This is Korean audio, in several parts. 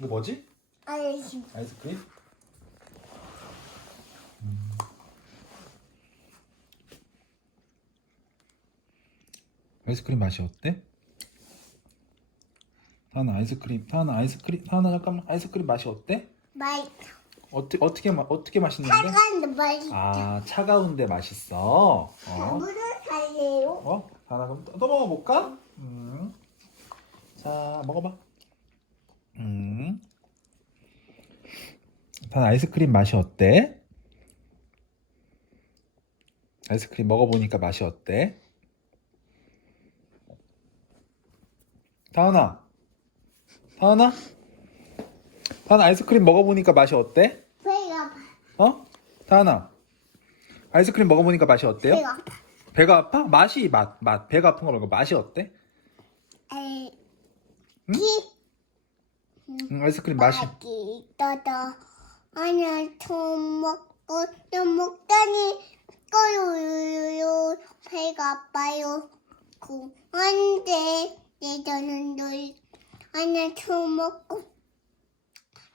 이거 뭐지? 아이스. 아이스크림? 아이스크림 맛이 어때? 타나 아이스크림, 타나 아이스크림, 타나 잠깐만 아이스크림 맛이 어때? 맛있어. 어떻게 어떻게 마- 어떻게 맛있는데? 차가운데 맛있어. 아 차가운데 맛있어. 어? 물을 살래요? 어? 하나 그럼 또, 또 먹어볼까? 음. 자 먹어봐. 음. 단 아이스크림 맛이 어때? 아이스크림 먹어보니까 맛이 어때? 다은아, 다은아, 다은아 아이스크림 먹어보니까 맛이 어때? 배가 아파. 어? 다은아, 아이스크림 먹어보니까 맛이 어때요? 배가 아파. 배가 아파? 맛이 맛, 맛. 배가 아픈 거 말고 맛이 어때? 에이. 응? 기. 응, 아이스크림 맛이. 맛이 있 하나 좀 먹고 좀 먹더니. 꼬요요요 배가 아파요. 그 안돼 예전은 늘 하나 좀 먹고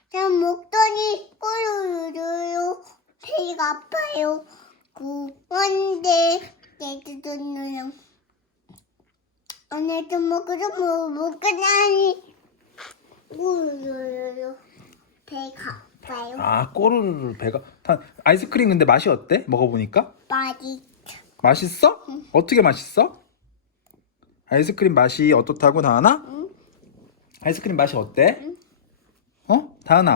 좀 먹더니. 꼬요요요 배가 아파요. 그 안돼 예전은 하나 좀 먹고 좀 먹더니. 우유유유 배가 아파요. 아, 꼬르르 배가. 다 아이스크림 근데 맛이 어때? 먹어보니까? 맛이 맛있어? 어떻게 맛있어? 아이스크림 맛이 어떻다고? 응? 아이스크림 맛이 어때? 어? 다은아.